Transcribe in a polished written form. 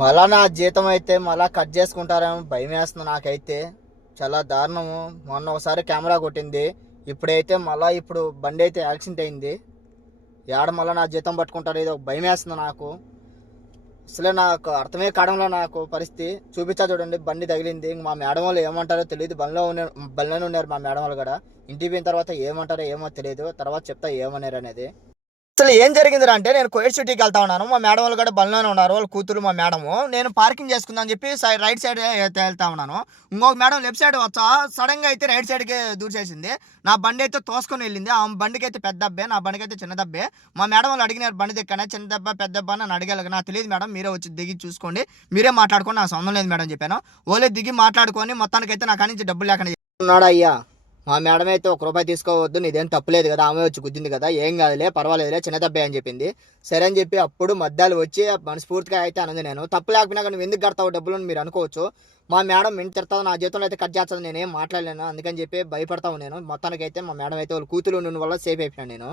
మళ్ళా నా జీతం అయితే మళ్ళా కట్ చేసుకుంటారేమో భయం వేస్తుంది నాకైతే. చాలా దారుణము. మొన్న ఒకసారి కెమెరా కొట్టింది, ఇప్పుడైతే మళ్ళీ ఇప్పుడు బండి అయితే యాక్సిడెంట్ అయింది. ఏడ మళ్ళీ నా జీతం పట్టుకుంటారు, ఇది ఒక భయం వేస్తుంది నాకు. అసలే నాకు అర్థమే కావడంలో నాకు పరిస్థితి. చూపించా చూడండి, బండి తగిలింది. మా మేడం వాళ్ళు ఏమంటారో తెలియదు. బండిలోనే ఉన్నారు మా మేడం వాళ్ళు కూడా. ఇంటికి పోయిన తర్వాత ఏమంటారో ఏమో తెలియదు, తర్వాత చెప్తా ఏమన్నారు అనేది. అసలు ఏం జరిగిందిరా అంటే, నేను కోయట్ సిటీకి వెళ్తా ఉన్నాను. మా మేడం వాళ్ళు కూడా బండిలోనే ఉన్నారు, వాళ్ళ కూతురు మా మేడము. నేను పార్కింగ్ చేసుకుందాం అని చెప్పి రైట్ సైడ్ వెళ్తా ఉన్నాను. ఇంకొక మేడం లెఫ్ట్ సైడ్ వచ్చా సడన్గా అయితే రైట్ సైడ్కి దూసేసింది. నా బండి అయితే తోసుకొని వెళ్ళింది. ఆ బండికి అయితే పెద్ద దబ్బే, నా బండికి అయితే చిన్న దబ్బే. మా మేడం వాళ్ళు అడిగినారు బండి దిక్కనే, చిన్న దెబ్బ పెద్ద దెబ్బ అని అడిగేలాగా. నాకు తెలియదు మేడం, మీరే వచ్చి దిగి చూసుకోండి, మీరే మాట్లాడుకోండి, నాకు సంబంధం లేదు మేడం చెప్పాను. ఓలే దిగి మాట్లాడుకొని మొత్తానికైతే నాకు నుంచి డబ్బులు లేకుండా ఉన్నాడు అయ్యా. మా మేడం అయితే ₹1 తీసుకోవద్దు, నీదేం తప్పులేదు కదా, ఆమె వచ్చి గుద్దింది కదా, ఏం కాదులే, పర్వాలేదులే, చిన్న దెబ్బే అని చెప్పింది. సరే అని చెప్పి అప్పుడు మధ్యాలు వచ్చి మనస్ఫూర్తిగా అయితే అన్నది. నేను తప్పు లేకపోయినా కానీ నువ్వు ఎందుకు కడతావు డబ్బులు అని మీరు అనుకోవచ్చు. మా మేడం ఇంటి తిడతావు, నా జీతంలో అయితే కట్ చేస్తుంది, నేనేం మాట్లాడలేను, అందుకని చెప్పి భయపడతావు నేను. మొత్తానికి అయితే మా మేడం అయితే వాళ్ళ కూతురు ఉన్న వల్ల సేఫ్ అయిపోయాను నేను.